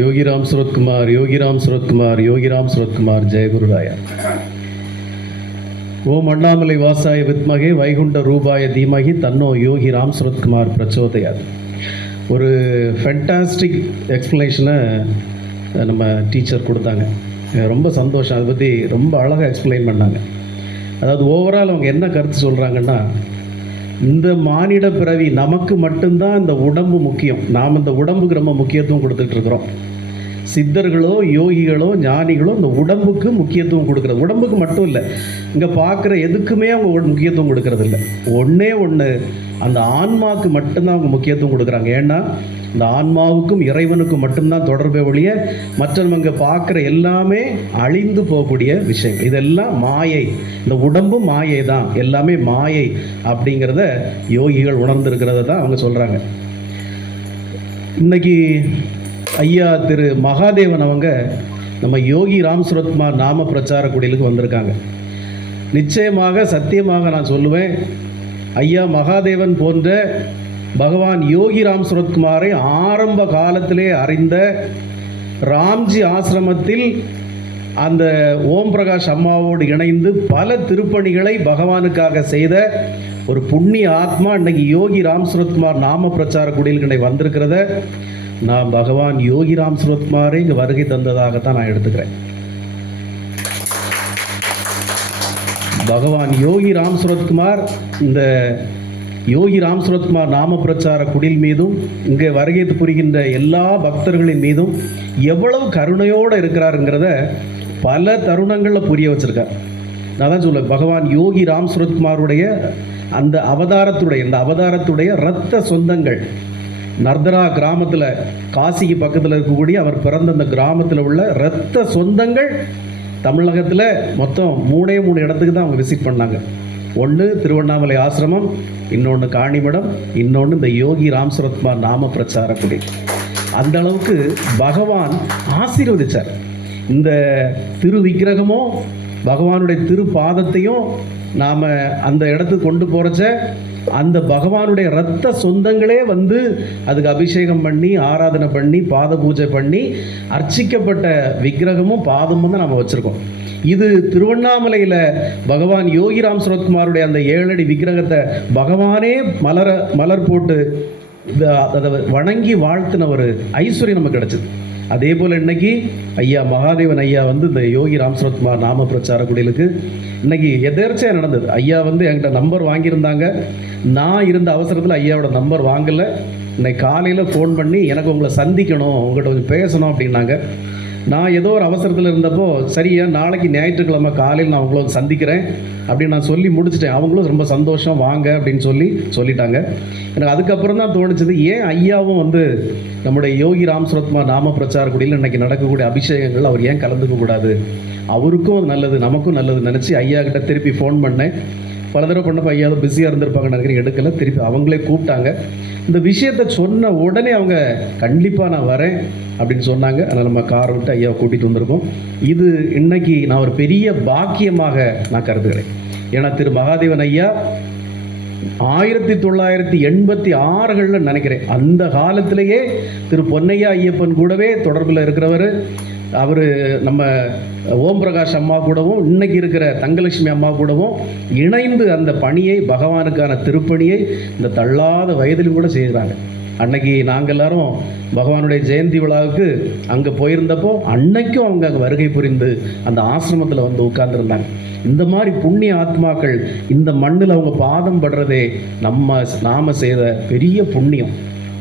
யோகிராம் சுரத்குமார் யோகிராம் சுரத்குமார் யோகிராம் சுரத்குமார் ஜெயகுருராயா ஓம் அண்ணாமலை வாசாய வித்மகே வைகுண்ட ரூபாய தீமகி தன்னோ யோகி ராம் சுரத்குமார் பிரச்சோதயாத். ஒரு ஃபென்டாஸ்டிக் எக்ஸ்ப்ளனேஷனை நம்ம டீச்சர் கொடுத்தாங்க. ரொம்ப சந்தோஷம். அதை பற்றி ரொம்ப அழகாக எக்ஸ்பிளைன் பண்ணாங்க. அதாவது ஓவரால் அவங்க என்ன கருத்து சொல்கிறாங்கன்னா இந்த மானிட பிறவி நமக்கு மட்டும்தான் இந்த உடம்பு முக்கியம். நாம் இந்த உடம்புக்கு ரொம்ப முக்கியத்துவம் கொடுத்துட்டு இருக்கிறோம். சித்தர்களோ யோகிகளோ ஞானிகளோ இந்த உடம்புக்கு முக்கியத்துவம் கொடுக்குறது. உடம்புக்கு மட்டும் இல்லை இங்கே பார்க்குற எதுக்குமே அவங்க முக்கியத்துவம் கொடுக்கறதில்ல. ஒன்றே ஒன்று அந்த ஆன்மாவுக்கு மட்டும்தான் அவங்க முக்கியத்துவம் கொடுக்குறாங்க. ஏன்னா இந்த ஆன்மாவுக்கும் இறைவனுக்கும் மட்டும்தான் தொடர்பே ஒழிய மற்றவங்க பார்க்குற எல்லாமே அழிந்து போகக்கூடிய விஷயம் இதெல்லாம் மாயை. இந்த உடம்பும் மாயை தான் எல்லாமே மாயை அப்படிங்கிறத யோகிகள் உணர்ந்திருக்கிறத தான் அவங்க சொல்கிறாங்க இன்னைக்கு ஐயா திரு மகாதேவன் அவங்க நம்ம யோகி ராம் நாம பிரச்சார குடிலுக்கு வந்திருக்காங்க. நிச்சயமாக சத்தியமாக நான் சொல்லுவேன். ஐயா மகாதேவன் போன்ற பகவான் யோகி ராம் சுரத்குமாரை ஆரம்ப காலத்திலே அறிந்த ராம்ஜி ஆசிரமத்தில் அந்த ஓம் பிரகாஷ் அம்மாவோடு இணைந்து பல திருப்பணிகளை பகவானுக்காக செய்த ஒரு புண்ணிய ஆத்மா இன்னைக்கு யோகி ராம் சுரத்குமார் நாம பிரச்சார குடியில் வந்திருக்கிறத நான் பகவான் யோகி ராம் சுரத்குமாரே இங்கே வருகை தந்ததாகத்தான் நான் எடுத்துக்கிறேன். பகவான் யோகி ராம் சுரத்குமார் இந்த யோகி ராம் சுரத்குமார் நாம பிரச்சார குடில் மீதும் இங்கே வருகை புரிகின்ற எல்லா பக்தர்களின் மீதும் எவ்வளவு கருணையோடு இருக்கிறாருங்கிறத பல தருணங்களில் புரிய வச்சுருக்கார். நான் தான் சொல்ல பகவான் யோகி ராம் சுரத்குமாருடைய அந்த அவதாரத்துடைய இந்த அவதாரத்துடைய இரத்த சொந்தங்கள். நர்தரா கிராமத்தில் காசிக்கு பக்கத்தில் இருக்கக்கூடிய அவர் பிறந்த அந்த கிராமத்தில் உள்ள இரத்த சொந்தங்கள் தமிழகத்தில் மொத்தம் மூணே மூணு இடத்துக்கு தான் அவங்க விசிட் பண்ணாங்க. ஒன்று திருவண்ணாமலை ஆசிரமம் இன்னொன்று காணிமடம் இன்னொன்று இந்த யோகி ராம் நாம பிரச்சார குடி. அந்த அளவுக்கு பகவான் ஆசீர்வதிச்சார். இந்த திரு விக்கிரகமோ பகவானுடைய திரு பாதத்தையும் நாம் அந்த இடத்துக்கு கொண்டு போகிறச்ச அந்த பகவானுடைய ரத்த சொந்தங்களே வந்து அதுக்கு அபிஷேகம் பண்ணி ஆராதனை பண்ணி பாத பூஜை பண்ணி அர்ச்சிக்கப்பட்ட விக்கிரகமும் பாதமும் தான் நம்ம வச்சுருக்கோம். இது திருவண்ணாமலையில் பகவான் யோகிராம் சுரத்குமாருடைய அந்த ஏழடி விக்கிரகத்தை பகவானே மலர மலர் போட்டு அதை வணங்கி வாழ்த்தின ஒரு ஐஸ்வர்யம் நமக்கு கிடச்சிது. அதே போல் இன்னைக்கு ஐயா மகாதேவன் ஐயா வந்து இந்த யோகி ராம் நாம பிரச்சார குடிலுக்கு இன்னைக்கு எதேர்ச்சியாக நடந்தது. ஐயா வந்து என்கிட்ட நம்பர் வாங்கியிருந்தாங்க. நான் இருந்த அவசரத்தில் ஐயாவோட நம்பர் வாங்கலை. இன்னைக்கு காலையில் ஃபோன் பண்ணி எனக்கு உங்களை சந்திக்கணும் உங்கள்கிட்ட கொஞ்சம் பேசணும் அப்படின்னாங்க. நான் ஏதோ ஒரு அவசரத்தில் இருந்தப்போ சரியா நாளைக்கு ஞாயிற்றுக்கிழமை காலையில் நான் அவங்கள சந்திக்கிறேன் அப்படின்னு நான் சொல்லி முடிச்சிட்டேன். அவங்களும் ரொம்ப சந்தோஷம் வாங்க அப்படின்னு சொல்லி சொல்லிட்டாங்க. எனக்கு அதுக்கப்புறம் தான் தோணுச்சது ஏன் ஐயாவும் வந்து நம்முடைய யோகி ராம் சுரத்குமார் நாம பிரச்சார குடியில் இன்னைக்கு நடக்கக்கூடிய அபிஷேகங்கள் அவர் ஏன் கலந்துக்க கூடாது? அவருக்கும் நல்லது நமக்கும் நல்லது நினச்சி ஐயா கிட்ட திருப்பி ஃபோன் பண்ணேன். பல தடவை பண்ணப்போ ஐயாவது பிஸியாக இருந்திருப்பாங்க நினைக்கிறேன் எடுக்கல. திருப்பி அவங்களே கூப்பிட்டாங்க. இந்த விஷயத்தை சொன்ன உடனே அவங்க கண்டிப்பாக நான் வரேன் அப்படின்னு சொன்னாங்க. அதனால் நம்ம காரை விட்டு ஐயாவை கூட்டிகிட்டு வந்திருக்கோம். இது இன்னைக்கு நான் ஒரு பெரிய பாக்கியமாக நான் கருதுகிறேன். ஏன்னா திரு மகாதேவன் ஐயா ஆயிரத்தி தொள்ளாயிரத்தி எண்பத்தி ஆறுகளில் நினைக்கிறேன். அந்த காலத்திலேயே திரு பொன்னையா ஐயப்பன் கூடவே தொடர்பில் இருக்கிறவர் அவர் நம்ம ஓம் பிரகாஷ் அம்மா கூடவும் இன்னைக்கு இருக்கிற தங்கலட்சுமி அம்மா கூடவும் இணைந்து அந்த பணியை பகவானுக்கான திருப்பணியை இந்த தள்ளாத வயதிலும் கூட செய்கிறாங்க. அன்னைக்கு நாங்கள் எல்லாரும் பகவானுடைய ஜெயந்தி விழாவுக்கு அங்கே போயிருந்தப்போ அன்னைக்கும் அவங்க அங்கே வருகை புரிந்து அந்த ஆசிரமத்தில் வந்து உட்கார்ந்துருந்தாங்க. இந்த மாதிரி புண்ணிய ஆத்மாக்கள் இந்த மண்ணில் அவங்க பாதம் படுறதே நம்ம நாம செய்த பெரிய புண்ணியம்.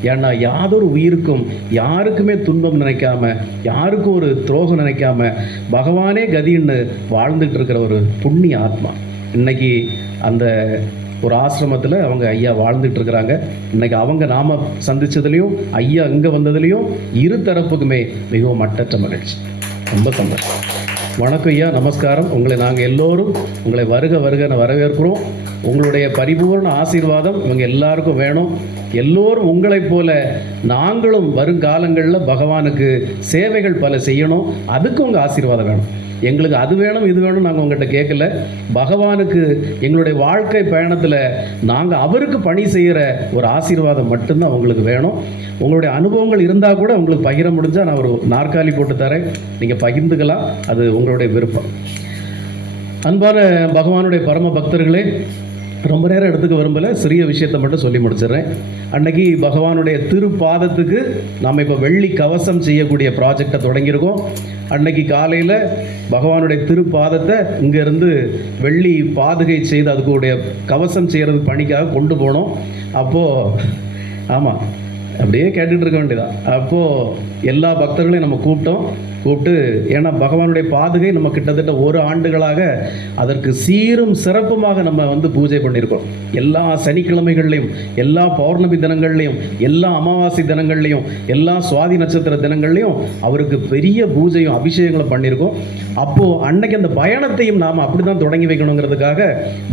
ஏன்னா யாதொரு உயிருக்கும் யாருக்குமே துன்பம் நினைக்காம யாருக்கும் ஒரு துரோகம் நினைக்காம பகவானே கதின்னு வாழ்ந்துட்டு இருக்கிற ஒரு புண்ணிய ஆத்மா. இன்னைக்கு அந்த ஒரு ஆசிரமத்தில் அவங்க ஐயா வாழ்ந்துட்டு இருக்கிறாங்க. இன்னைக்கு அவங்க நாம சந்திச்சதுலேயும் ஐயா இங்கே வந்ததுலேயும் இரு தரப்புக்குமே மிகவும் மட்டற்ற மகிழ்ச்சி. ரொம்ப சந்தோஷம். வணக்கம் ஐயா நமஸ்காரம். உங்களை நாங்கள் எல்லோரும் உங்களை வருக வருகன்னு வரவேற்கிறோம். உங்களுடைய பரிபூர்ண ஆசீர்வாதம் இவங்க எல்லாருக்கும் வேணும். எல்லோரும் உங்களைப் போல நாங்களும் வருங்காலங்களில் பகவானுக்கு சேவைகள் பல செய்யணும். அதுக்கு உங்கள் ஆசீர்வாதம் வேணும். எங்களுக்கு அது வேணும் இது வேணும் நாங்கள் உங்கள்கிட்ட கேட்கல பகவானுக்கு எங்களுடைய வாழ்க்கை பயணத்தில் நாங்கள் அவருக்கு பணி செய்கிற ஒரு ஆசீர்வாதம் மட்டும்தான் உங்களுக்கு வேணும். உங்களுடைய அனுபவங்கள் இருந்தால் கூட உங்களுக்கு பகிர முடிஞ்சால் நான் ஒரு நாற்காலி போட்டு தரேன். நீங்கள் பகிர்ந்துக்கலாம். அது உங்களுடைய விருப்பம். அன்பான பகவானுடைய பரம பக்தர்களே ரொம்ப நேரம் எடுத்துக்க விரும்பல சிறிய விஷயத்தை மட்டும் சொல்லி முடிச்சிடுறேன். அன்னைக்கு பகவானுடைய திருப்பாதத்துக்கு நாம் இப்போ வெள்ளி கவசம் செய்யக்கூடிய ப்ராஜெக்டை தொடங்கியிருக்கோம். அன்னைக்கு காலையில் பகவானுடைய திருப்பாதத்தை இங்கேருந்து வெள்ளி பாதுகை செய்து அதுக்குடைய கவசம் செய்கிறது பணிக்காக கொண்டு போனோம். அப்போது ஆமாம் அப்படியே கேட்டுட்டு இருக்க வேண்டியதான் அப்போது எல்லா பக்தர்களையும் நம்ம கூப்பிட்டோம். கூப்பிட்டு ஏன்னா பகவானுடைய பாதுகை நம்ம கிட்டத்தட்ட ஒரு ஆண்டுகளாக அதற்கு சீரும் சிறப்புமாக நம்ம வந்து பூஜை பண்ணியிருக்கோம் எல்லா சனிக்கிழமைகள்லையும் எல்லா பௌர்ணமி தினங்கள்லையும் எல்லா அமாவாசை தினங்கள்லையும் எல்லா சுவாதி நட்சத்திர தினங்கள்லையும் அவருக்கு பெரிய பூஜையும் அபிஷேகங்களும் பண்ணியிருக்கோம். அப்போது அன்னைக்கு அந்த பயணத்தையும் நாம் அப்படி தான் தொடங்கி வைக்கணுங்கிறதுக்காக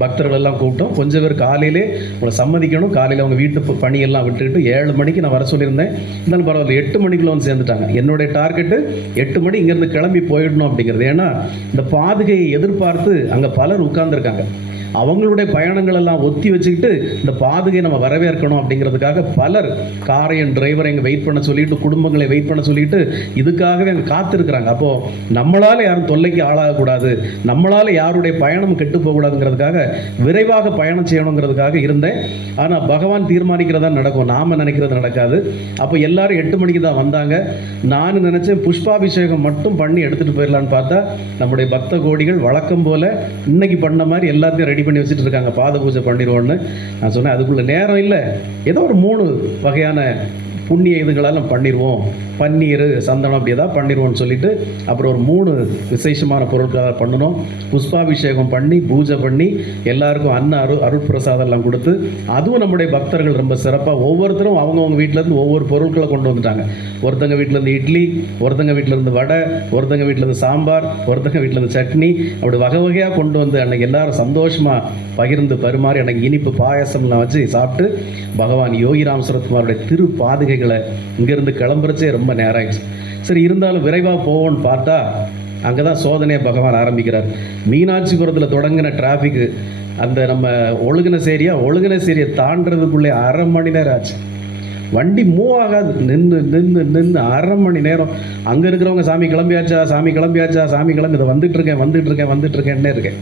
பக்தர்கள் எல்லாம் கூப்பிட்டோம். கொஞ்சம் பேர் காலையிலே உங்களை சம்மதிக்கணும். காலையில் அவங்க வீட்டு பணியெல்லாம் விட்டுக்கிட்டு ஏழு மணிக்கு நான் வர சொல்லியிருந்தேன். இருந்தாலும் பரவாயில்ல எட்டு மணிக்குள்ள வந்து சேர்ந்துட்டாங்க. என்னுடைய டார்கெட்டு எட்டு மணி இங்கேருந்து கிளம்பி போயிடணும் அப்படிங்கிறது. ஏன்னா இந்த பாதுகையை எதிர்பார்த்து அங்கே பலர் உட்கார்ந்துருக்காங்க. அவங்களுடைய பயணங்கள் எல்லாம் ஒத்தி வச்சுக்கிட்டு இந்த பாதுகை நம்ம வரவேற்கணும் அப்படிங்கிறதுக்காக பலர் காரையன் டிரைவரை இங்கே வெயிட் பண்ண சொல்லிட்டு குடும்பங்களை வெயிட் பண்ண சொல்லிட்டு இதுக்காகவே அங்கே காத்திருக்கிறாங்க. அப்போது நம்மளால் யாரும் தொல்லைக்கு ஆளாகக்கூடாது. நம்மளால் யாருடைய பயணம் கெட்டு போகக்கூடாதுங்கிறதுக்காக விரைவாக பயணம் செய்யணுங்கிறதுக்காக இருந்தேன். ஆனால் பகவான் தீர்மானிக்கிறதா நடக்கும். நாம நினைக்கிறது நடக்காது. அப்போ எல்லாரும் எட்டு மணிக்கு தான் வந்தாங்க. நான் நினச்சேன் புஷ்பாபிஷேகம் மட்டும் பண்ணி எடுத்துகிட்டு போயிடலான்னு பார்த்தா நம்முடைய பக்த கோடிகள் வழக்கம் போல இன்னைக்கு பண்ண மாதிரி எல்லாத்தையும் ரெடி பண்ணி வச்சுட்டு இருக்காங்க பாத பூஜை பண்ணிடுவோன்னு நான் சொன்னேன். அதுக்குள்ள நேரம் இல்லை. ஏதோ ஒரு மூணு வகையான புண்ணிய இதுகளெல்லாம் பண்ணிடுவோம் பன்னீர் சந்தனம் அப்படி ஏதாவது பண்ணிடுவோம்னு சொல்லிட்டு அப்புறம் ஒரு மூணு விசேஷமான பொருட்களை பண்ணணும் புஷ்பாபிஷேகம் பண்ணி பூஜை பண்ணி எல்லாருக்கும் அன்ன அரு அருட்பிரசாதம் எல்லாம் கொடுத்து அதுவும் நம்முடைய பக்தர்கள் ரொம்ப சிறப்பாக ஒவ்வொருத்தரும் அவங்கவுங்க வீட்டிலேருந்து ஒவ்வொரு பொருட்களை கொண்டு வந்துட்டாங்க. ஒருத்தங்க வீட்டிலேருந்து இட்லி ஒருத்தங்க வீட்டிலேருந்து வடை ஒருத்தங்க வீட்டிலேருந்து சாம்பார் ஒருத்தங்க வீட்டிலேருந்து சட்னி அப்படி வகை வகையாக கொண்டு வந்து அன்னைக்கு எல்லாரும் சந்தோஷமாக பகிர்ந்து பருமாறி அன்னைக்கு இனிப்பு பாயசம்லாம் வச்சு சாப்பிட்டு பகவான் யோகி ராமசுரத்குமாருடைய திரு பாதுகை பாதுகைகளை இங்கேருந்து கிளம்புறச்சே ரொம்ப நேரம் ஆயிடுச்சு சரி இருந்தாலும் விரைவாக போவோம்னு பார்த்தா அங்கே தான் சோதனையை பகவான் ஆரம்பிக்கிறார். மீனாட்சிபுரத்தில் தொடங்கின டிராஃபிக்கு அந்த நம்ம ஒழுகின சேரியா? ஒழுகின சேரியை தாண்டதுக்குள்ளே அரை மணி நேரம் ஆச்சு. வண்டி மூவ் ஆகாது. நின்று நின்று நின்று அரை மணி நேரம். அங்கே இருக்கிறவங்க சாமி கிளம்பியாச்சா? சாமி கிளம்பியாச்சா? சாமி கிளம்பி இதை வந்துட்டு இருக்கேன் வந்துட்டு இருக்கேன் வந்துட்டு இருக்கேன்னே இருக்கேன்.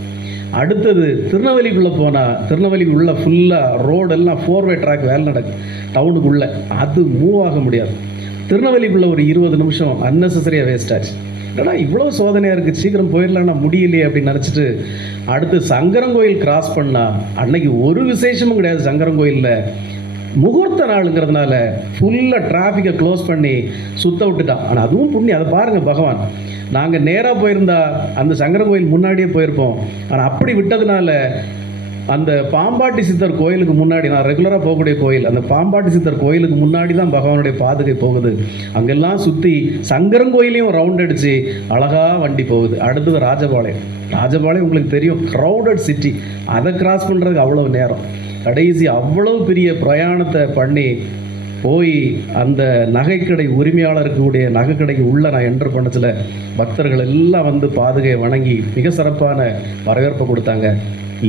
அடுத்தது திருநெல்வேலிக்குள்ளே போனால் திருநெல்வேலிக்குள்ளே ஃபுல்லாக ரோடெல்லாம் ஃபோர்வே ட்ராக் வேலை நடக்கும் டவுனுக்குள்ளே அது மூவ் ஆக முடியாது. திருநெல்வேலிக்குள்ளே ஒரு இருபது நிமிஷம் அன்னெசரியாக வேஸ்ட் ஆச்சு. ஏன்னா இவ்வளோ சோதனையாக இருக்குது சீக்கிரம் போயிடலாம்னா முடியலையே அப்படின்னு நினச்சிட்டு அடுத்து சங்கரங்கோயில் கிராஸ் பண்ணால் அன்னைக்கு ஒரு விசேஷமும் கிடையாது சங்கரங்கோயிலில் முகூர்த்த நாளுங்கிறதுனால ஃபுல்லாக டிராஃபிக்கை க்ளோஸ் பண்ணி சுத்த விட்டுட்டான். ஆனால் அதுவும் புண்ணியம். அதை பாருங்கள் பகவான். நாங்கள் நேராக போயிருந்தா அந்த சங்கரங்கோயில் முன்னாடியே போயிருப்போம். ஆனால் அப்படி விட்டதுனால அந்த பாம்பாட்டி சித்தர் கோயிலுக்கு முன்னாடி நான் ரெகுலராக போகக்கூடிய கோயில் அந்த பாம்பாட்டி சித்தர் கோயிலுக்கு முன்னாடி தான் பகவானுடைய பாதுகை போகுது. அங்கெல்லாம் சுற்றி சங்கரங்கோயிலையும் ரவுண்ட் அடித்து அழகாக வண்டி போகுது. அடுத்தது ராஜபாளையம். ராஜபாளையம் உங்களுக்கு தெரியும் க்ரௌடட் சிட்டி அதை கிராஸ் பண்ணுறதுக்கு அவ்வளோ நேரம். கடைசி அவ்வளவு பெரிய பிரயாணத்தை பண்ணி போய் அந்த நகைக்கடை உரிமையாளருக்கு உடைய நகைக்கடைக்கு உள்ளே நான் என்டர் பண்ணச்சில் பக்தர்கள் எல்லாம் வந்து பாதுகையை வணங்கி மிக சிறப்பான வரவேற்பை கொடுத்தாங்க.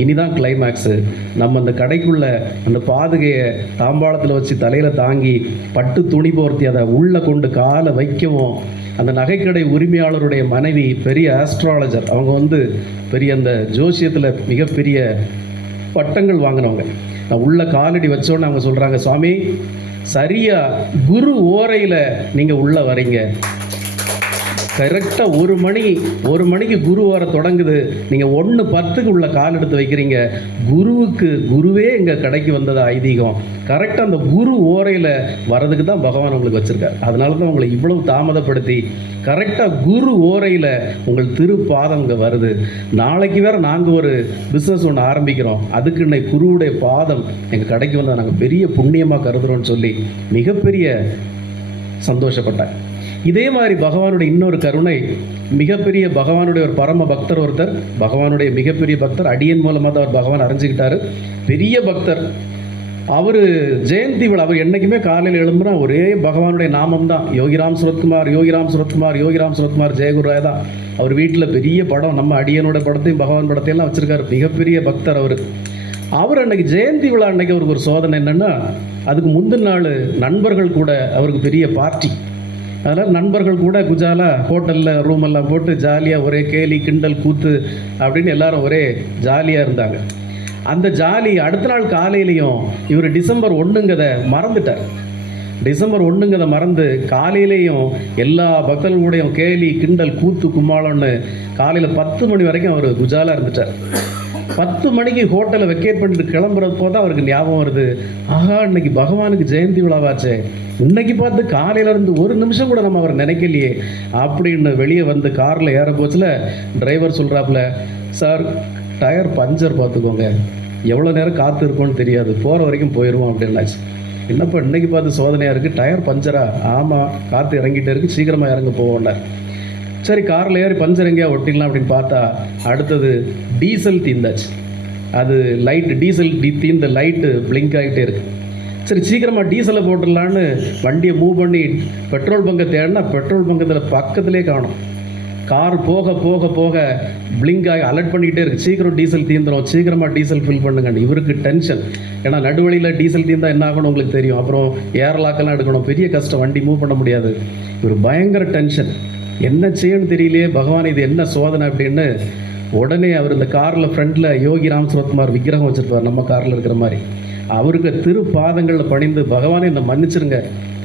இனிதான் கிளைமேக்ஸு நம்ம அந்த கடைக்குள்ளே அந்த பாதுகையை தாம்பாளத்தில் வச்சு தலையில் தாங்கி பட்டு துணி போர்த்தி அதை உள்ளே கொண்டு காலை வைக்கவும் அந்த நகைக்கடை உரிமையாளருடைய மனைவி பெரிய ஆஸ்ட்ராலஜர் அவங்க வந்து பெரிய அந்த ஜோசியத்தில் மிகப்பெரிய பட்டங்கள் வாங்கினவங்க. நான் உள்ள காலடி வச்சோன்னு அவங்க சொல்கிறாங்க சுவாமி சரியா குரு ஓரையில் நீங்கள் உள்ளே வரீங்க. கரெக்டாக ஒரு மணி ஒரு மணிக்கு குரு வர தொடங்குது. நீங்கள் ஒன்று பத்துக்கு உள்ள கால் எடுத்து வைக்கிறீங்க. குருவுக்கு குருவே எங்கள் கடைக்கு வந்தது ஐதீகம். கரெக்டாக அந்த குரு ஓரையில் வர்றதுக்கு தான் பகவான் உங்களுக்கு வச்சுருக்கார். அதனால தான் உங்களை இவ்வளவு தாமதப்படுத்தி கரெக்டாக குரு ஓரையில் உங்கள் திருப்பாதம் இங்கே வருது. நாளைக்கு வேறு நாங்கள் ஒரு பிஸ்னஸ் ஒன்று ஆரம்பிக்கிறோம். அதுக்கு இன்னைக்கு குருவுடைய பாதம் எங்கள் கடைக்கு வந்தால் நாங்கள் பெரிய புண்ணியமாக கருதுகிறோம்னு சொல்லி மிகப்பெரிய சந்தோஷப்பட்டேன் இதே மாதிரி பகவானுடைய இன்னொரு கருணை மிகப்பெரிய பகவானுடைய ஒரு பரம பக்தர் ஒருத்தர் பகவானுடைய மிகப்பெரிய பக்தர் அடியன் மூலமாக தான் அவர் பகவான் அறிஞ்சுக்கிட்டாரு. பெரிய பக்தர் அவர் ஜெயந்தி விழா அவர் என்றைக்குமே காலையில் எழும்புனா ஒரே பகவானுடைய நாமம் தான் யோகிராம் சுரத்குமார் யோகிராம் சுரத்குமார் யோகிராம் சுரத்குமார் ஜெயகுருராய் தான். அவர் வீட்டில் பெரிய படம் நம்ம அடியனோட படத்தையும் பகவான் படத்தையெல்லாம் வச்சுருக்காரு. மிகப்பெரிய பக்தர் அவர். அவர் அன்னைக்கு ஜெயந்தி விழா அன்னைக்கு அவருக்கு ஒரு சோதனை என்னென்னா அதுக்கு முந்தின நாள் நண்பர்கள் கூட அவருக்கு பெரிய பார்ட்டி. அதனால் நண்பர்கள் கூட குஜாலா ஹோட்டலில் ரூம் எல்லாம் போட்டு ஜாலியாக ஒரே கேலி கிண்டல் கூத்து அப்படின்னு எல்லாரும் ஒரே ஜாலியாக இருந்தாங்க. அந்த ஜாலி அடுத்த நாள் காலையிலையும் இவர் டிசம்பர் ஒன்றுங்கிறத மறந்துட்டார். டிசம்பர் ஒன்றுங்கிறத மறந்து காலையிலேயும் எல்லா பக்தர்களுடையும் கேலி கிண்டல் கூத்து கும்மாளம்னு காலையில் பத்து மணி வரைக்கும் அவர் குஜாலாக இருந்துட்டார். பத்து மணிக்கு ஹோட்டலை வெக்கேட் பண்ணிட்டு கிளம்புறப்போ தான் அவருக்கு ஞாபகம் வருது. ஆஹா இன்னைக்கு பகவானுக்கு ஜெயந்தி விழாவாச்சே. இன்னைக்கு பார்த்து காலையில இருந்து ஒரு நிமிஷம் கூட நம்ம அவரை நினைக்கலையே. அப்படின்னு வெளியே வந்து காரில் ஏற போச்சுல டிரைவர் சொல்கிறாப்புல சார் டயர் பஞ்சர் பார்த்துக்கோங்க. எவ்வளோ நேரம் காத்து இருக்கோன்னு தெரியாது. போகிற வரைக்கும் போயிடுவோம் அப்படின்னாச்சு. என்னப்பா இன்றைக்கி பார்த்து சோதனையாக இருக்குது டயர் பஞ்சரா? ஆமாம் காற்று இறங்கிட்டே இருக்குது சீக்கிரமாக இறங்க போவோம்னார் சரி காரில் ஏறி பஞ்சர் எங்கேயா ஒட்டிடலாம் அப்படின்னு பார்த்தா அடுத்தது டீசல் தீந்தாச்சு. அது லைட்டு டீசல் டி தீந்த லைட்டு பிளிங்க் ஆகிட்டே இருக்கு. சரி சீக்கிரமாக டீசலை போட்டுடலான்னு வண்டியை மூவ் பண்ணி பெட்ரோல் பங்கை தேடினா பெட்ரோல் பங்கத்தில் பக்கத்திலே காணும். கார் போக போக போக பிளிங்க் ஆகி அலர்ட் பண்ணிக்கிட்டே இருக்கு. சீக்கிரம் டீசல் தீந்துடும் சீக்கிரமாக டீசல் ஃபில் பண்ணுங்க. இவருக்கு டென்ஷன் ஏன்னா நடுவழியில் டீசல் தீர்ந்தா என்ன ஆகணும் உங்களுக்கு தெரியும். அப்புறம் ஏர்லாக்கெல்லாம் எடுக்கணும். பெரிய கஷ்டம். வண்டி மூவ் பண்ண முடியாது. இவர் பயங்கர டென்ஷன் என்ன செய்யணும்னு தெரியலையே. பகவான் இது என்ன சோதனை அப்படின்னு உடனே அவர் இந்த காரில் ஃப்ரண்டில் யோகி ராம் சுரத்குமார் விக்கிரகம் வச்சுருப்பார். நம்ம காரில் இருக்கிற மாதிரி. அவருக்கு திரு பாதங்களில் பணிந்து பகவானை என்னை மன்னிச்சிருங்க.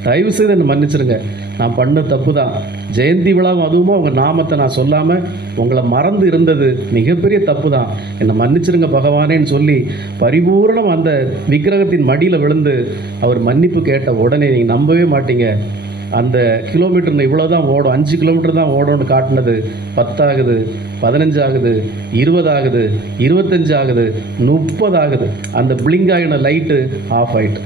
தயவு செய்து என்னை மன்னிச்சிருங்க. நான் பண்ண தப்பு தான் ஜெயந்தி விழாவும் அதுவும் உங்கள் நாமத்தை நான் சொல்லாமல் உங்களை மறந்து இருந்தது மிகப்பெரிய தப்பு தான் என்னை மன்னிச்சிருங்க பகவானேன்னு சொல்லி பரிபூரணம் அந்த விக்கிரகத்தின் மடியில் விழுந்து அவர் மன்னிப்பு கேட்ட உடனே நீங்கள் நம்பவே மாட்டீங்க. அந்த கிலோமீட்டர் இவ்வளோ தான் ஓடும். அஞ்சு கிலோமீட்டர் தான் ஓடும்னு காட்டினது. பத்தாகுது பதினஞ்சு ஆகுது இருபது ஆகுது இருபத்தஞ்சு ஆகுது முப்பது ஆகுது அந்த பிளிங்க் ஆகின லைட்டு ஆஃப் ஆயிட்டு.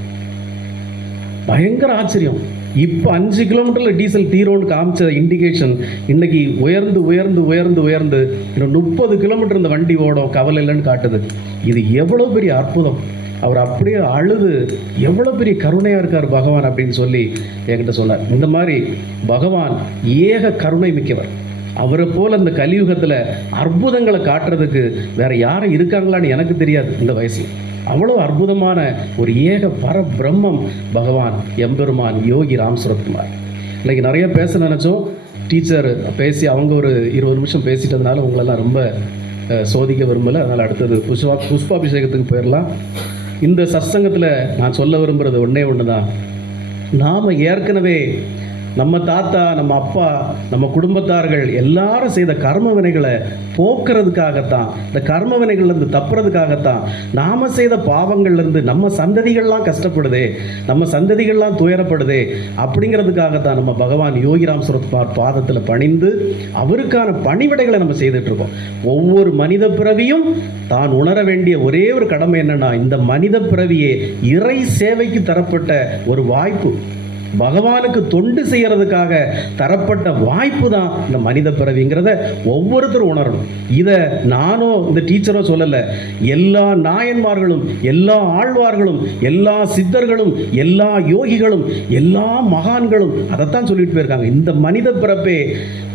பயங்கர ஆச்சரியம். இப்போ அஞ்சு கிலோமீட்டரில் டீசல் தீரோன்னு காமிச்ச இண்டிகேஷன் இன்னைக்கு உயர்ந்து உயர்ந்து உயர்ந்து உயர்ந்து இன்னும் முப்பது கிலோமீட்டர் இந்த வண்டி ஓடும் கவலை இல்லைன்னு காட்டுது. இது எவ்வளோ பெரிய அற்புதம். அவர் அப்படியே அழுது எவ்வளோ பெரிய கருணையாக இருக்கார் பகவான் அப்படின்னு சொல்லி என்கிட்ட சொன்னார். இந்த மாதிரி பகவான் ஏக கருணை மிக்கவர். அவரை போல் இந்த கலியுகத்தில் அற்புதங்களை காட்டுறதுக்கு வேற யாரும் இருக்காங்களான்னு எனக்கு தெரியாது இந்த வயசில். அவ்வளோ அற்புதமான ஒரு ஏக பரபிரம்மம் பகவான் எம்பெருமான் யோகி ராம் சுரத்குமார் இன்னைக்கு நிறைய பேச நினச்சோம். டீச்சர் பேசி அவங்க ஒரு இருபது நிமிஷம் பேசிட்டதுனால உங்களெல்லாம் ரொம்ப சோதிக்க விரும்பலை. அதனால் அடுத்தது புஷ்பா புஷ்பாபிஷேகத்துக்கு போயிடலாம் இந்த சத்சங்கத்தில் நான் சொல்ல விரும்புகிறது ஒன்றே ஒன்று தான் நாம் ஏற்கனவே நம்ம தாத்தா நம்ம அப்பா நம்ம குடும்பத்தார்கள் எல்லாரும் செய்த கர்ம வினைகளை போக்குறதுக்காகத்தான் இந்த கர்ம வினைகள்லேருந்து தப்புறதுக்காகத்தான் நாம் செய்த பாவங்கள்லேருந்து நம்ம சந்ததிகள்லாம் கஷ்டப்படுதே நம்ம சந்ததிகள்லாம் துயரப்படுதே அப்படிங்கிறதுக்காகத்தான் நம்ம பகவான் யோகிராம் சுரத்குமார் பாதத்தில் பணிந்து அவருக்கான பணிவிடைகளை நம்ம செய்துட்டு இருக்கோம் ஒவ்வொரு மனித பிறவியும் தான் உணர வேண்டிய ஒரே ஒரு கடமை என்னன்னா இந்த மனித பிறவியே இறை சேவைக்கு தரப்பட்ட ஒரு வாய்ப்பு. பகவானுக்கு தொண்டு செய்யறதுக்காக தரப்பட்ட வாய்ப்பு தான் இந்த மனித பிறவிங்கிறத ஒவ்வொருத்தரும் உணரணும். இதை நானோ இந்த டீச்சரோ சொல்லலை. எல்லா நாயன்மார்களும் எல்லா ஆழ்வார்களும் எல்லா சித்தர்களும் எல்லா யோகிகளும் எல்லா மகான்களும் அதைத்தான் சொல்லிட்டு போயிருக்காங்க. இந்த மனித பிறப்பே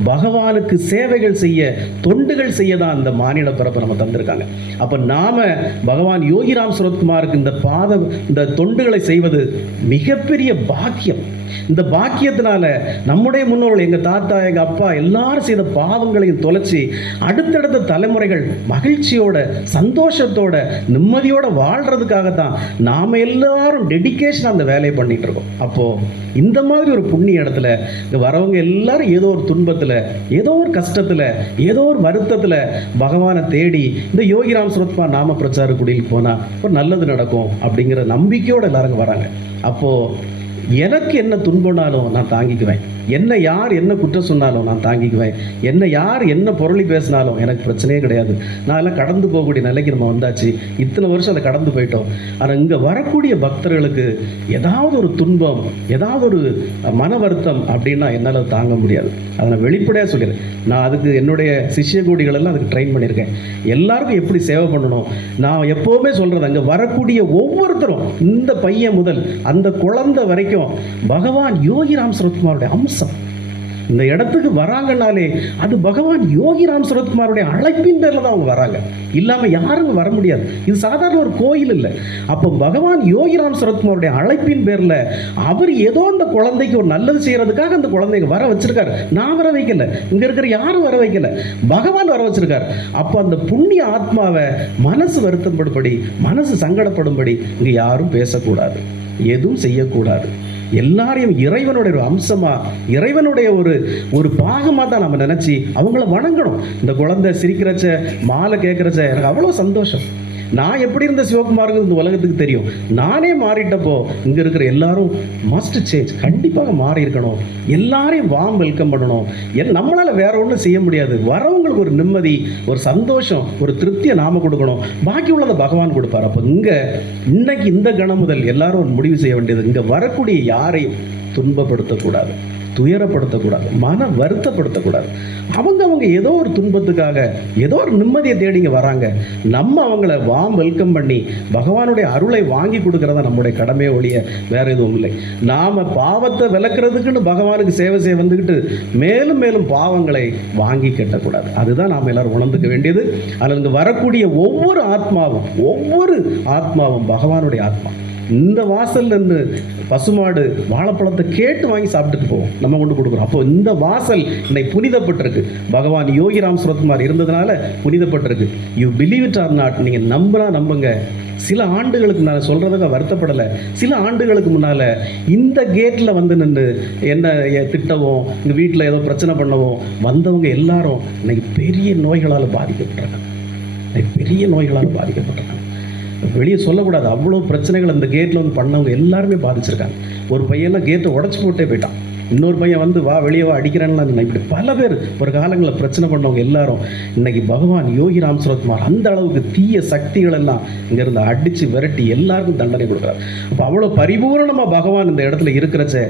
பகவானுக்கு சேவைகள் செய்ய தொண்டுகள் செய்ய தான் இந்த மாநில பிறப்பை நம்ம தந்திருக்காங்க. அப்போ நாம பகவான் யோகிராம் சுரத்குமாருக்கு இந்த பாத இந்த தொண்டுகளை செய்வது மிகப்பெரிய பாக்கியம். இந்த பாக்கியத்தினால நம்முடைய முன்னோர்கள் எங்கள் தாத்தா எங்கள் அப்பா எல்லாரும் செய்த பாவங்களையும் தொலைச்சி அடுத்தடுத்த தலைமுறைகள் மகிழ்ச்சியோட சந்தோஷத்தோட நிம்மதியோட தான் நாம் எல்லாரும் டெடிகேஷன் அந்த வேலையை பண்ணிட்டு இருக்கோம். அப்போது இந்த மாதிரி ஒரு புண்ணிய இடத்துல இங்கே வரவங்க எல்லாரும் ஏதோ ஒரு துன்பத்தில் ஏதோ ஒரு கஷ்டத்தில் ஏதோ ஒரு வருத்தத்தில் பகவானை தேடி இந்த யோகிராம் சுரத்மா நாம பிரச்சார குடியில் போனால் ஒரு நல்லது நடக்கும் அப்படிங்கிற நம்பிக்கையோடு எல்லாருக்கும் வராங்க. அப்போது எனக்கு என்ன துன்பம்னாலும் நான் தாங்கிக்குவேன். என்ன யார் என்ன குற்றம் சொன்னாலும் நான் தாங்கிக்குவேன். என்ன யார் என்ன பொருளி பேசினாலும் எனக்கு பிரச்சனையே கிடையாது. நான் எல்லாம் கடந்து போகக்கூடிய நிலைக்கு நம்ம வந்தாச்சு. இத்தனை வருஷம் அதை கடந்து போயிட்டோம். ஆனால் இங்கே வரக்கூடிய பக்தர்களுக்கு ஏதாவது ஒரு துன்பம் ஏதாவது ஒரு மன வருத்தம் அப்படின்னா என்னால் தாங்க முடியாது. அதை நான் வெளிப்படையாக சொல்லிடுறேன். நான் அதுக்கு என்னுடைய சிஷ்ய கோடிகளெல்லாம் அதுக்கு ட்ரெயின் பண்ணியிருக்கேன். எல்லாருக்கும் எப்படி சேவை பண்ணணும்? நான் எப்போவுமே சொல்கிறது அங்கே வரக்கூடிய ஒவ்வொருத்தரும் இந்த பையன் முதல் அந்த குழந்தை வரைக்கும் பகவான் யோகி ராம் சரத்குமாருடைய அம்சம் இந்த இடத்துக்கு வராங்கனாலே அது பகவான் யோகிராம் சரத்குமாருடைய அழைப்பின் பேரில் தான் அவங்க வராங்க. இல்லாமல் யாரும் வர முடியாது. இது சாதாரண ஒரு கோயில் இல்லை. அப்போ பகவான் யோகிராம் சரத்குமாருடைய அழைப்பின் பேரில் அவர் ஏதோ அந்த குழந்தைக்கு ஒரு நல்லது செய்கிறதுக்காக அந்த குழந்தைங்க வர வச்சிருக்காரு. நான் வர வைக்கல. இங்கே இருக்கிற யாரும் வர வைக்கல. பகவான் வர வச்சிருக்கார். அப்போ அந்த புண்ணிய ஆத்மாவை மனசு வருத்தப்படும்படி மனசு சங்கடப்படும்படி இங்கே யாரும் பேசக்கூடாது. எதுவும் செய்யக்கூடாது. எல்லாரையும் இறைவனுடைய ஒரு அம்சமாக இறைவனுடைய ஒரு ஒரு பாகமாக தான் நம்ம நினச்சி அவங்கள வணங்கணும். இந்த குழந்தை சிரிக்கிறச்ச மாலை கேட்குறச்ச எனக்கு அவ்வளோ சந்தோஷம். நான் எப்படி இருந்த சிவகுமாருங்க இந்த உலகத்துக்கு தெரியும்? நானே மாறிட்டப்போ இங்கே இருக்கிற எல்லாரும் மஸ்ட் சேஞ்ச் கண்டிப்பாக மாறி இருக்கணும். எல்லாரையும் வாம் வெல்கம் பண்ணணும். எல் நம்மளால் வேற ஒன்றும் செய்ய முடியாது. வரவங்களுக்கு ஒரு நிம்மதி ஒரு சந்தோஷம் ஒரு திருப்தியை நாம கொடுக்கணும். பாக்கி உள்ளதை பகவான் கொடுப்பார். அப்போ இங்கே இன்னைக்கு இந்த கணம் முதல் எல்லாரும் ஒரு முடிவு செய்ய வேண்டியது. இங்கே வரக்கூடிய யாரையும் துன்பப்படுத்தக்கூடாது. துயரப்படுத்தக்கூடாது மன வருத்தப்படுத்தக்கூடாது. அவங்க அவங்க ஏதோ ஒரு துன்பத்துக்காக ஏதோ ஒரு நிம்மதியை தேடிங்க வராங்க. நம்ம அவங்கள வாம் வெல்கம் பண்ணி பகவானுடைய அருளை வாங்கி கொடுக்கறத நம்முடைய கடமையை ஒழிய வேற எதுவும் இல்லை. நாம் பாவத்தை விளக்குறதுக்குன்னு பகவானுக்கு சேவை செய்ய வந்துக்கிட்டு மேலும் மேலும் பாவங்களை வாங்கி கட்டக்கூடாது. அதுதான் நாம் எல்லாரும் உணர்ந்துக்க வேண்டியது. அதில் இங்கே வரக்கூடிய ஒவ்வொரு ஆத்மாவும் ஒவ்வொரு ஆத்மாவும் பகவானுடைய ஆத்மா. இந்த வாசல்ல இருந்து பசுமாடு வாழைப்பழத்தை கேட்டு வாங்கி சாப்பிட்டுட்டு போவோம். நம்ம கொண்டு கொடுக்குறோம். அப்போ இந்த வாசல் இன்னைக்கு புனிதப்பட்டிருக்கு. பகவான் யோகிராம் சுரத்குமார் இருந்ததுனால புனிதப்பட்டிருக்கு. You believe it or not நீங்கள் நம்பலாம் நம்புங்க. சில ஆண்டுகளுக்கு நான் சொல்கிறதுக்கு வருத்தப்படலை. சில ஆண்டுகளுக்கு முன்னால் இந்த கேட்டில் வந்து நின்று என்ன திட்டவோ எங்கள் வீட்டில் ஏதோ பிரச்சனை பண்ணவோ வந்தவங்க எல்லாரும் இன்னைக்கு பெரிய நோய்களால் பாதிக்கப்பட்டிருக்காங்க. பெரிய நோய்களால் பாதிக்கப்பட்டிருக்காங்க. வெளியே சொல்லக்கூடாது. அவ்வளோ பிரச்சனைகள் அந்த கேட்டில் வந்து பண்ணவங்க எல்லாருமே பாதிச்சிருக்காங்க. ஒரு பையன்லாம் கேட்டை உடச்சி போட்டே போயிட்டான். இன்னொரு பையன் வந்து வா வெளியே வா அடிக்கிறேன்லாம் இல்லை. இப்படி பல பேர் ஒரு காலங்களில் பிரச்சனை பண்ணவங்க எல்லாரும் இன்னைக்கு பகவான் யோகி ராம் சுரத்குமார் அந்த அளவுக்கு தீய சக்திகள் எல்லாம் இங்கேருந்து அடித்து விரட்டி எல்லாருக்கும் தண்டனை கொடுக்குறாரு. அப்போ அவ்வளோ பரிபூரணமாக பகவான் இந்த இடத்துல இருக்கிறச்ச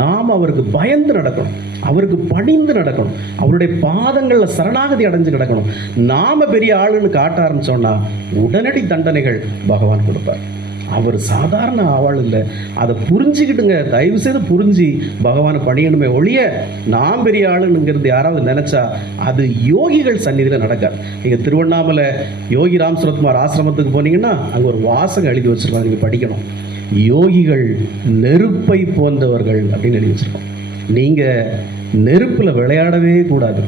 நாம் அவருக்கு பயந்து நடக்கணும். அவருக்கு பணிந்து நடக்கணும். அவருடைய பாதங்களில் சரணாகதி அடைஞ்சு கிடக்கணும். நாம் பெரிய ஆளுன்னு காட்ட ஆரம்பித்தோன்னா உடனடி தண்டனைகள் பகவான் கொடுப்பார். அவர் சாதாரண ஆவாள் இல்லை. அதை புரிஞ்சுக்கிட்டுங்க தயவு செய்து புரிஞ்சு பகவானை பணியணுமே ஒழிய நான் பெரிய ஆளுங்கிறது யாராவது நினச்சா அது யோகிகள் சந்நிதியில் நடக்காது. நீங்கள் திருவண்ணாமலை யோகி ராம் சுரத்குமார் ஆசிரமத்துக்கு போனீங்கன்னா அங்கே ஒரு வாசகம் எழுதி வச்சிருக்காங்க நீங்கள் படிக்கணும். யோகிகள் நெருப்பை போன்றவர்கள் அப்படின்னு எழுதி வச்சுருக்கோம் நீங்கள் நெருப்பில் விளையாடவே கூடாது.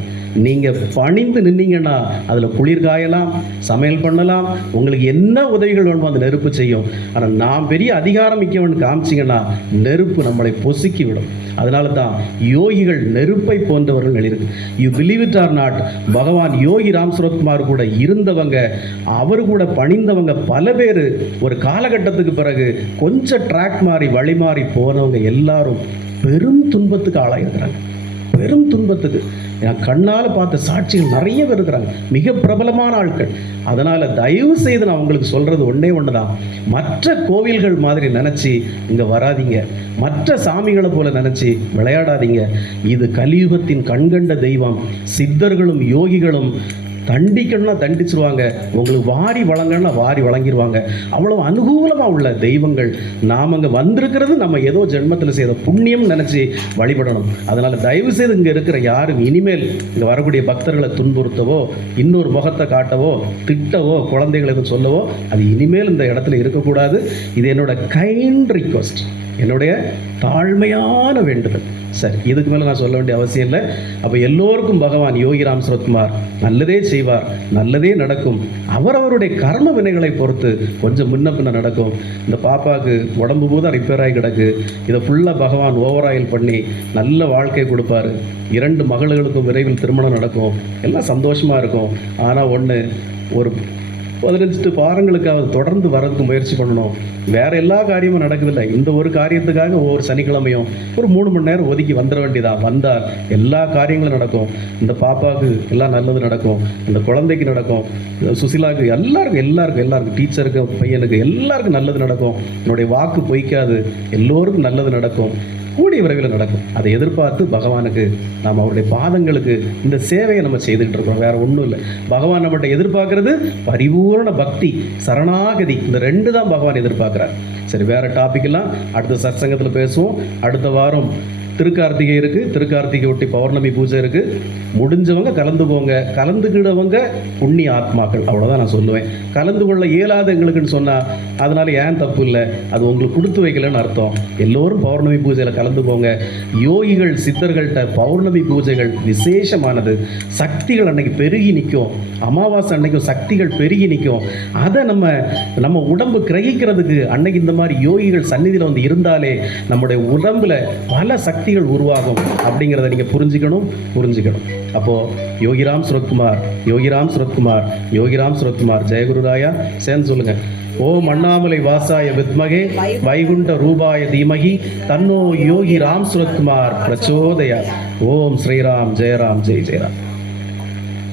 நீங்கள் பணிந்து நின்னீங்கன்னா அதில் குளிர் காயலாம் சமையல் பண்ணலாம் உங்களுக்கு என்ன உதவிகள் வேணுமோ அந்த நெருப்பு செய்யும். ஆனால் நாம் பெரிய அதிகாரம் மிக்கவன் காமிச்சிங்கன்னா நெருப்பு நம்மளை பொசுக்கி விடும். அதனால தான் யோகிகள் நெருப்பை போன்றவர்கள் இருக்கு you believe it or not Bhagavan Yogi Ram Suratkumar கூட இருந்தவங்க அவர் கூட பணிந்தவங்க பல பேர் ஒரு காலகட்டத்துக்கு பிறகு கொஞ்சம் ட்ராக் மாறி வழி மாறி போனவங்க எல்லாரும் பெரும் துன்பத்துக்கு ஆளாயிருக்கிறாங்க. பெரும் துன்பத்துக்கு. நான் கண்ணால் பார்த்த சாட்சிகள் நிறைய பேர் இருக்கிறாங்க. மிக பிரபலமான ஆட்கள். அதனால் தயவு செய்து நான் உங்களுக்கு சொல்கிறது ஒன்றே ஒன்று தான் மற்ற கோவில்கள் மாதிரி நினச்சி இங்கே வராதீங்க. மற்ற சாமிகளை போல நினச்சி விளையாடாதீங்க. இது கலியுகத்தின் கண்கண்ட தெய்வம். சித்தர்களும் யோகிகளும் தண்டிக்கணும்னா தண்டிச்சிருவாங்க. உங்களுக்கு வாரி வழங்கணும்னா வாரி வழங்கிடுவாங்க அவ்வளோ அனுகூலமாக உள்ள தெய்வங்கள். நாம் அங்கே வந்திருக்கிறது நம்ம ஏதோ ஜென்மத்தில் செய்த புண்ணியம் நினச்சி வழிபடணும். அதனால் தயவு செய்து இங்கே இருக்கிற யாரும் இனிமேல் இங்கே வரக்கூடிய பக்தர்களை துன்புறுத்தவோ இன்னொரு முகத்தை காட்டவோ திட்டவோ குழந்தைகளுக்கு சொல்லவோ அது இனிமேல் இந்த இடத்துல இருக்கக்கூடாது. இது என்னோட கைண்ட் ரிக்வஸ்ட் என்னுடைய தாழ்மையான வேண்டுதல். சரி இதுக்கு மேலே நான் சொல்ல வேண்டிய அவசியம் இல்லை. அப்போ எல்லோருக்கும் பகவான் யோகிராம் சரத்குமார் நல்லதே செய்வார் நல்லதே நடக்கும். அவரவருடைய கர்ம வினைகளை பொறுத்து கொஞ்சம் முன்ன பின்ன நடக்கும். இந்த பாப்பாவுக்கு உடம்பு பூதா ரிப்பேர் ஆகி கிடக்கு. இதை ஃபுல்லாக பகவான் ஓவர் ஆயில் பண்ணி நல்ல வாழ்க்கை கொடுப்பாரு. இரண்டு மகள்களுக்கும் விரைவில் திருமணம் நடக்கும். எல்லாம் சந்தோஷமாக இருக்கும். ஆனால் ஒன்று ஒரு பதினஞ்சு வாரங்களுக்காவது தொடர்ந்து வரதுக்கு முயற்சி பண்ணணும். வேற எல்லா காரியமும் நடக்குதில்ல. இந்த ஒரு காரியத்துக்காக ஒவ்வொரு சனிக்கிழமையும் ஒரு மூணு மணி நேரம் ஒதுக்கி வந்துட வேண்டியதா? வந்தால் எல்லா காரியங்களும் நடக்கும். இந்த பாப்பாவுக்கு எல்லாம் நல்லது நடக்கும். இந்த குழந்தைக்கு நடக்கும். சுசிலாவுக்கு எல்லாருக்கும் எல்லாருக்கும் எல்லாருக்கும் டீச்சருக்கு பையனுக்கு எல்லாருக்கும் நல்லது நடக்கும். என்னுடைய வாக்கு பொய்க்காது. எல்லோருக்கும் நல்லது நடக்கும். கூடிய விரைவில் நடக்கும். அதை எதிர்பார்த்து பகவானுக்கு நாம் அவருடைய பாதங்களுக்கு இந்த சேவையை நம்ம செய்துக்கிட்டு இருக்கோம். வேற ஒன்றும் இல்லை. பகவான் நம்மகிட்ட எதிர்பார்க்கறது பரிபூரண பக்தி சரணாகதி. இந்த ரெண்டு தான் பகவான் எதிர்பார்க்குறார். சரி வேற டாபிக் எல்லாம் அடுத்த சத்சங்கத்தில் பேசுவோம். அடுத்த வாரம் திருக்கார்த்திகை இருக்குது திருக்கார்த்திகை ஒட்டி பௌர்ணமி பூஜை இருக்குது முடிஞ்சவங்க கலந்துக்கோங்க கலந்துக்கிடவங்க புண்ணிய ஆத்மாக்கள். அவ்வளோதான் நான் சொல்லுவேன். கலந்து கொள்ள இயலாத எங்களுக்குன்னு சொன்னால் அதனால் ஏன் தப்பு இல்லை? அது உங்களுக்கு கொடுத்து வைக்கலன்னு அர்த்தம். எல்லோரும் பௌர்ணமி பூஜையில் கலந்துக்கோங்க யோகிகள் சித்தர்கள்ட்ட பௌர்ணமி பூஜைகள் விசேஷமானது. சக்திகள் அன்னைக்கு பெருகி நிற்கும் அமாவாசை அன்னைக்கும் சக்திகள் பெருகி நிற்கும் அதை நம்ம நம்ம உடம்பு கிரகிக்கிறதுக்கு அன்னைக்கு இந்த மாதிரி யோகிகள் சந்நிதியில் வந்து இருந்தாலே நம்முடைய உடம்புல பல சக்தி சக்திகள் உருவாகும் அப்படிங்கிறத நீங்கள் புரிஞ்சுக்கணும் புரிஞ்சுக்கணும். அப்போது யோகிராம் சுரத்குமார் யோகிராம் சுரத்குமார் யோகிராம் சுரத்குமார் ஜெயகுருராயா சேர்ந்து சொல்லுங்கள் ஓம் அண்ணாமலை வாசாய வித்மகே வைகுண்ட ரூபாய தீமகி தன்னோ யோகி ராம் சுரத்குமார் பிரச்சோதயா. ஓம் ஸ்ரீராம் ஜெயராம் ஜெய் ஜெயராம்.